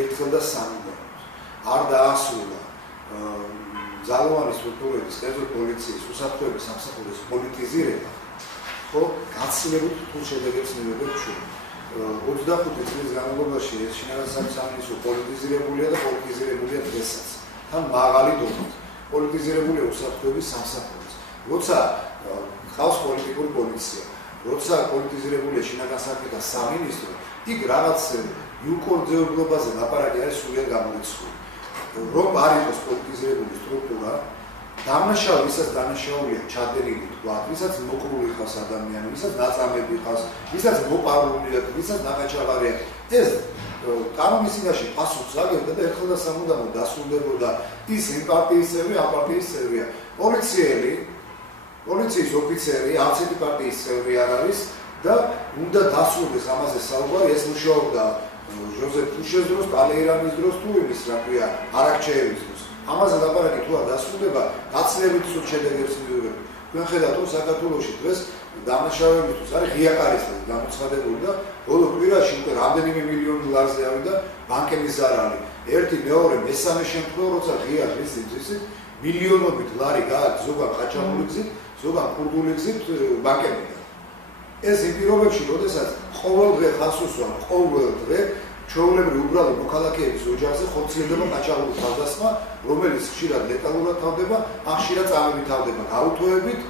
ერთხელ და სამუდამოდ. არ დაასრულა ძალოვანი სტრუქტურების, კერძოდ პოლიციის, უსაფრთხოების სამსახურის პოლიტიზირება, ხო, გაცილებით რთულ შედეგებს მივიღებთ ჩვენ. 25 წლის განმავლობაში ეს შინაგან სამინისტრო პოლიტიზირებულია და პოლიტიზირებულია დღესაც. თან მაღალი დონით. პოლიტიზირებულია უსაფრთხოების სამსახურიც. როცა ყავს პოლიტიკური პოლიცია, როცა პოლიტიზირებულია შინაგან საქმეთა სამინისტრო, იქ რაღაც იუკორձეულობაზე ლაპარაკი არის სულიად გამორიცხული. რომ არ იყოს პოლიტიზირებული სტრუქტურა, დამნაშავე, ვისაც დამნაშაულია ჩადენილი თქვა, ვისაც მოკლული ხავს ადამიანი, ვისაც ნაწამები ხავს, ვისაც მოპარულია, ვისაც ნახაჩაღარია, ეს კანონის წინაშე პასუხს აგებდა და ერთხელ და სამუდამოდ დასრულდებოდა ის იმ პარტიის წევრი, ამ პარტიის წევრია. პოლიციის ოფიცერი არც ერთი პარტიის წევრი არ არის და უნდა დასრულდეს ამაზე საუბარი, ეს მუშაობდა ჟოზეფ ბუშეს დროს, ტალეირანის დროს თუ იმის რა ქვია, არაქჩეევის დროს. ამაზე ლაპარაკი თუ არ დასრულდება, გაცილებით სულ შედეგებს მივიღებთ. თქვენ ხედავთ, რომ საქართველოში დღეს დამნაშავეებისთვის არის ღია კარისხი გამოცხადებული და ბოლო კვირაში უკვე რამდენიმე მილიონი დოლარზე ავიდა ბანკების ზარალი. ერთი, მეორე, მესამე შემთხვევა, როცა ღია დღის სიძვისით მილიონობით ლარი გააქვს ზოგან ყაჩაღური გზით, ზოგან კურდული გზით ბანკებიდან. ეს იმ პირობებში, როდესაც ყოველ დღე ხას უსვამ, ყოველ დღე ჩვეულებრივ უბრალო მოქალაქეების ოჯახზე ხორციელდება ყაჩაღური თავდასხმა, რომელიც ხშირად ლეტალურად თავდება, ან ხშირად წამებით თავდება გაუთოებით,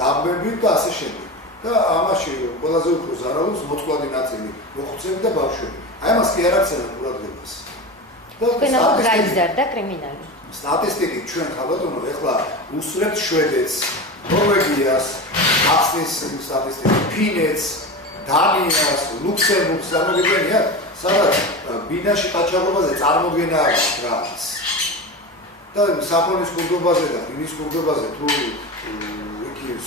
დაბმებით და ასე შემდეგ. და ამაში ყველაზე უფრო ზარალობს მოწყვლადი ნაწილი, მოხუცები და ბავშვები. აი ამას კი არ აქცევენ ყურადღებას. თქვენ ალბათ გაიზარდა კრიმინალი. სტატისტიკით ჩვენ ხალხო ეხლა უსვრებთ შვედეთს, ნორვეგიას, ავსტრიის სტატისტიკით, ფინეთს, დანიას, ლუქსემბურგს გამოგიდგენიათ, სადაც ბინაში ყაჩაღობაზე წარმოდგენა აქვს რა არის. და საფონის კურდობაზე და ბინის კურდობაზე თუ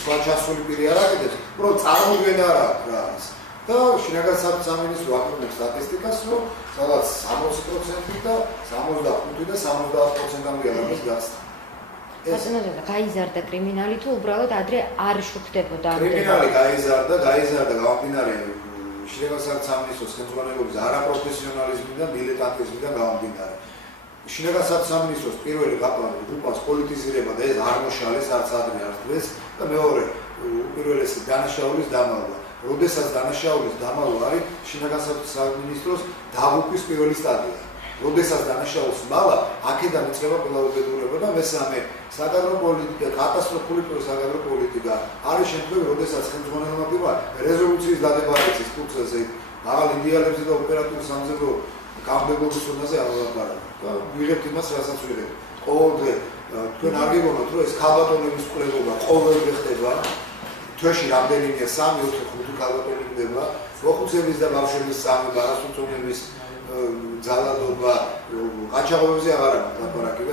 სხვა ჩასული პირი არ აკეთებს, უბრალოდ წარმოდგენა რა არის. და შინაგან სამინისტრო აკეთებს სტატისტიკას, რომ სადაც 60% და 65 და 70%-ამდე ადამიანს გასცდა. ბატონო, გაიზარდა კრიმინალი თუ უბრალოდ ადრე არ შუქდებოდა? კრიმინალი გაიზარდა გამომდინარე შინაგან სამინისტროს ხელმძღვანელობის არაპროფესიონალიზმიდან, დილეტანტიზმიდან გამომდინარე. შინაგან სამინისტროს პირველი გუპას პოლიტიზირება და ეს არ მოშალეს არც ადრე არც დღეს და მეორე უპირველესი დანაშაულის დამალვა. როდესაც დანაშაულის დამალვა არის შინაგან სამინისტროს დაღუპვის პირველი სტადია. როდესაც დანაშაულს მალა, აქედან იწყება კოლაბორირება და მესამე საგარეო პოლიტიკა, კატასტროფული საგარეო პოლიტიკა. არის შემთხვევები, როდესაც ხელმძღვანელმა პირმა რეზოლუციის დადება არის კურსზე, მაღალ იდეალებზე და ოპერატიულ სამზადო კამბეგობის უნაზე აღლაპარაკა. და ვიღებთ იმას, რასაც ვიღებთ. ყოველ დღე თქვენ არ გიგონოთ, რომ ეს ქალბატონების კვლევა ყოველდღე ხდება. თვეში რამდენიმე 3-4-5 ქალბატონი ხდება. მოხუცების და ბავშვების სამება, არასრულწლოვანების ძალადობა, ყაჩაღობებზე აღარ არის ლაპარაკი.